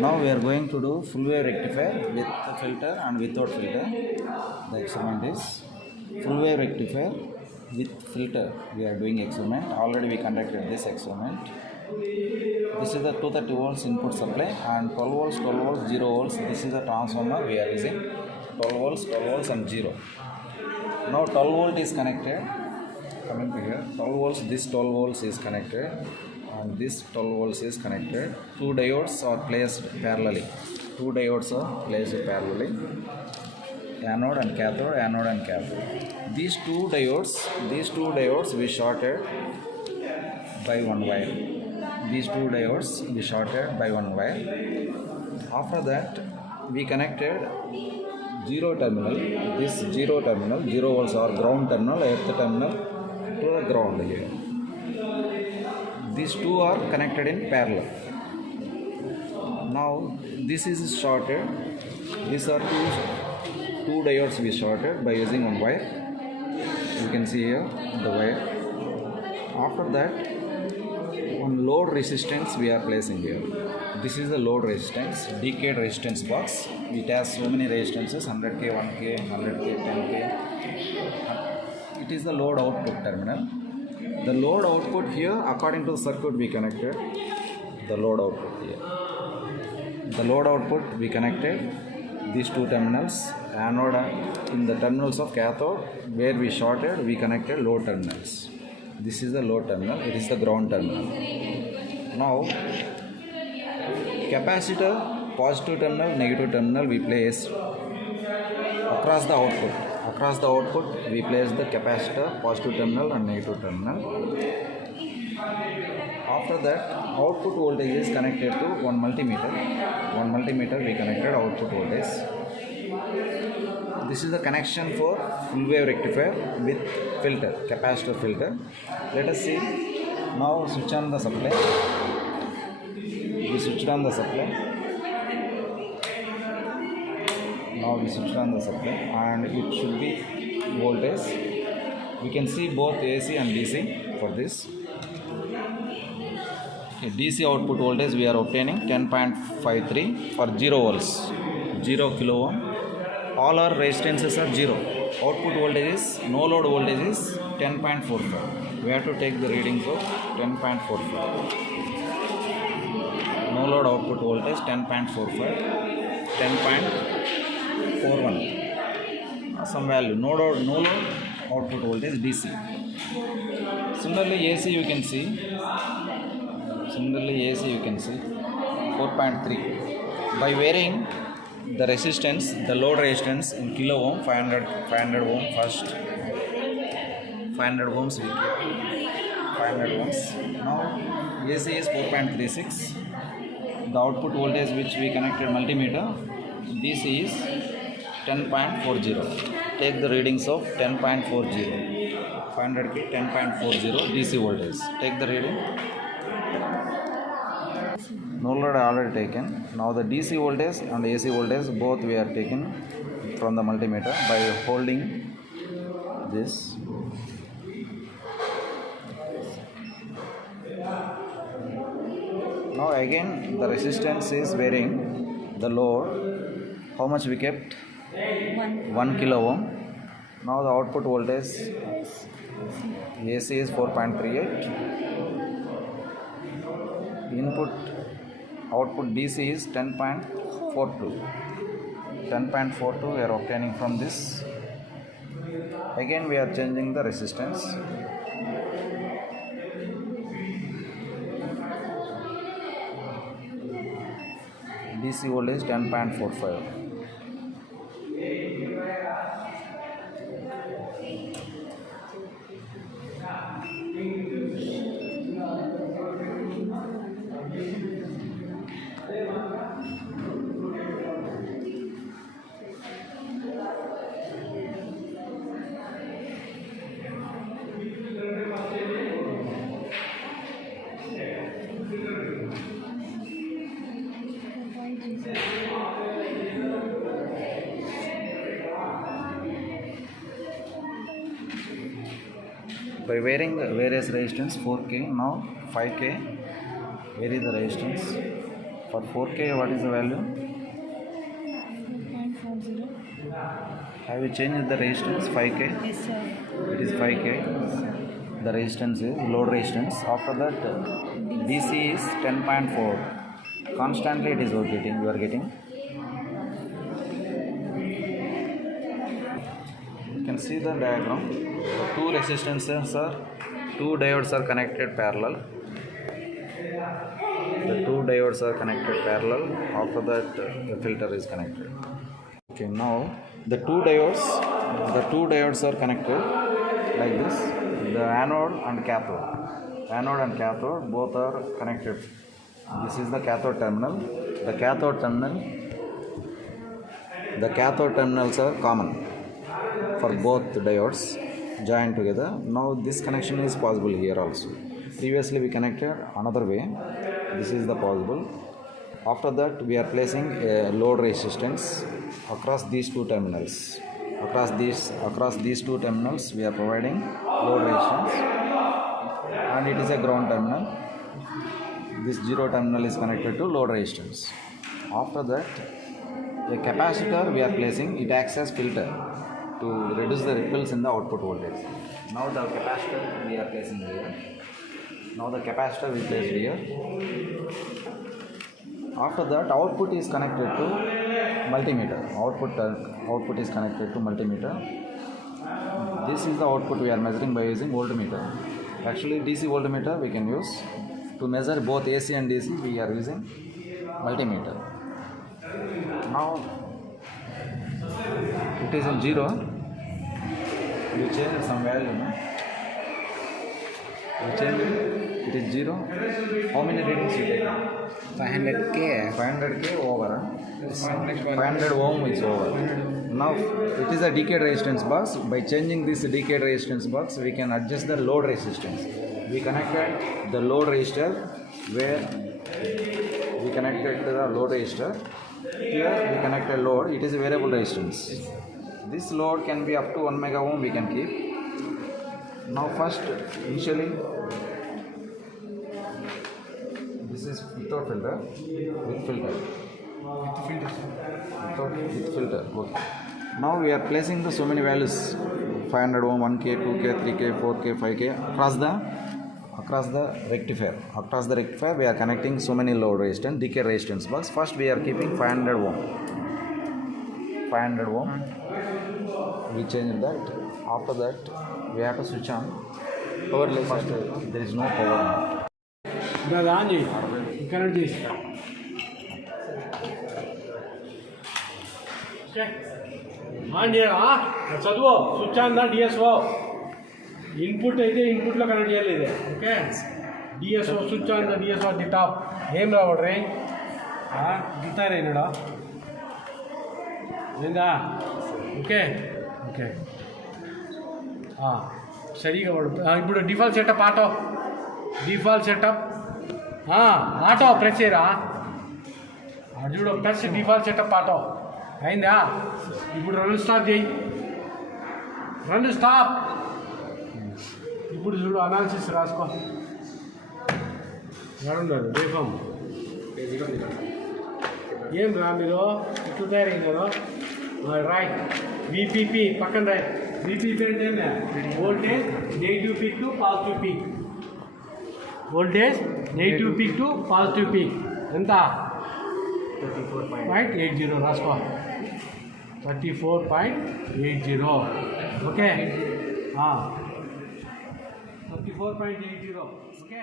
Now we are going to do full wave rectifier with the filter and without filter. The experiment is full wave rectifier with filter. We are doing experiment. Already we conducted this experiment. This is the 230 volts input supply and 12 volts, 0 volts. This is the transformer we are using. 12 volts and 0. Now 12 volt is connected. Coming to here, 12 volts. This 12 volts is connected. And this 12 volts is connected. Two diodes are placed parallelly. Anode and cathode. These two diodes we shorted by one wire. After that, we connected zero terminal. This zero terminal, 0 volts or ground terminal, earth terminal to the ground here. These two are connected in parallel. Now this is shorted. These are two diodes we shorted by using one wire. You can see here the wire. After that, one load resistance we are placing here. This is the load resistance, decayed resistance box. It has so many resistances: 100k, 1k, 100k, 10k. It is the load output terminal. The load output here, according to the circuit we connected, the load output here. The load output we connected these two terminals, anode in the terminals of cathode where we shorted, we connected load terminals. This is the load terminal, it is the ground terminal. Now, capacitor, positive terminal, negative terminal we place across the output. Across the output, we place the capacitor, positive terminal and negative terminal. After that, output voltage is connected to one multimeter. One multimeter we connected output voltage. This is the connection for full wave rectifier with filter, capacitor filter. Let us see. Now switch on the supply. We switched on the supply. Now we switched on the supply and it should be voltage. We can see both AC and DC for this. DC output voltage we are obtaining 10.53 for 0 volts, 0 kilo ohm. All our resistances are 0. Output voltage is, no load voltage is 10.45. We have to take the reading for 10.45. No load output voltage 10.45, 10.41. Some value. No load output voltage DC. Similarly, AC you can see. 4.3. By varying the resistance, the load resistance in kilo ohm, 500 ohm first. 500 ohms we keep. 500 ohms. Now AC is 4.36. The output voltage which we connected multimeter, DC is 10.40. Take the readings of 10.40. 500k 10.40 DC voltage. Take the reading. No load already taken. Now the DC voltage and AC voltage both we are taken from the multimeter by holding this. Now again the resistance is varying. The load, how much we kept? 1 kilo ohm. Now the output voltage AC is 4.38. Output DC is 10.42. 10.42 we are obtaining from this. Again we are changing the resistance. DC voltage 10.45. By varying the various resistance, 4k, now 5k, vary the resistance. For 4K, what is the value? 4.40. Have you changed the resistance? 5K? Yes, sir. It is 5K. Yes, sir. The resistance is load resistance. After that, DC is 10.4. Constantly it is rotating. You are getting. You can see the diagram. The two resistances are, two diodes are connected parallel. The two diodes are connected parallel. After that, the filter is connected. Okay, now the two diodes are connected like this. The anode and cathode both are connected. This is the cathode terminal. The cathode terminals are common for both the diodes joined together. Now this connection is possible here also. Previously we connected another way. This is the possible. After that we are placing a load resistance across these two terminals. Across these two terminals we are providing load resistance, and it is a ground terminal. This zero terminal is connected to load resistance. After that, a capacitor we are placing. It acts as filter to reduce the ripples in the output voltage. Now the capacitor we are placing here. After that, output is connected to multimeter. Output is connected to multimeter. This is the output we are measuring by using voltmeter. Actually, DC voltmeter we can use. To measure both AC and DC, we are using multimeter. Now it is in zero. You change some value, no? You change it is zero. How many readings you take? 500K. 500K over. 500 ohm is over. Now it is a decayed resistance box. By changing this decayed resistance box, we can adjust the load resistance. We connected the load resistor where we connected the load resistor. Here we connect a load. It is a variable resistance. This load can be up to 1 mega ohm we can keep. Now first, initially, this is without filter, with filter. With filter. Okay. Now we are placing the so many values: 500 ohm, 1K, 2K, 3K, 4K, 5K across the rectifier. Across the rectifier, we are connecting so many load resistance, decay resistance box. First, we are keeping 500 ohm. 500 ohm. We change that. After that, we have to switch on. Power first, there is no power. చదువు switch on the DSO input అయితే ఇన్పుట్లో connect చేయలేదు. Okay, DSO switch on the DSO the top. ఏం రావడ్రీ గితారేనాడా ఏందా? Okay okay సరిగా వాడు. ఇప్పుడు డిఫాల్ట్ సెటప్ ఆటో ప్రెస్ చేయరా. అది చూడు, ప్రెస్ డిఫాల్ట్ సెటప్ ఆటో అయిందా? ఇప్పుడు రన్ స్టాప్ చేయి. ఇప్పుడు చూడు, అనాలిసిస్ రాసుకో. ఎక్కడున్నారు బేఫామ్? ఏం రా మీరు ఇట్లు తయారైనారు? రైట్, విపిపి పక్కన రైట్. విపిపి అంటే ఏమే? Voltage negative peak to positive peak. Voltage negative peak to positive peak ఎంత? 34.80 రాసుకో. 34.80. ఓకే, 34.80. ఓకే.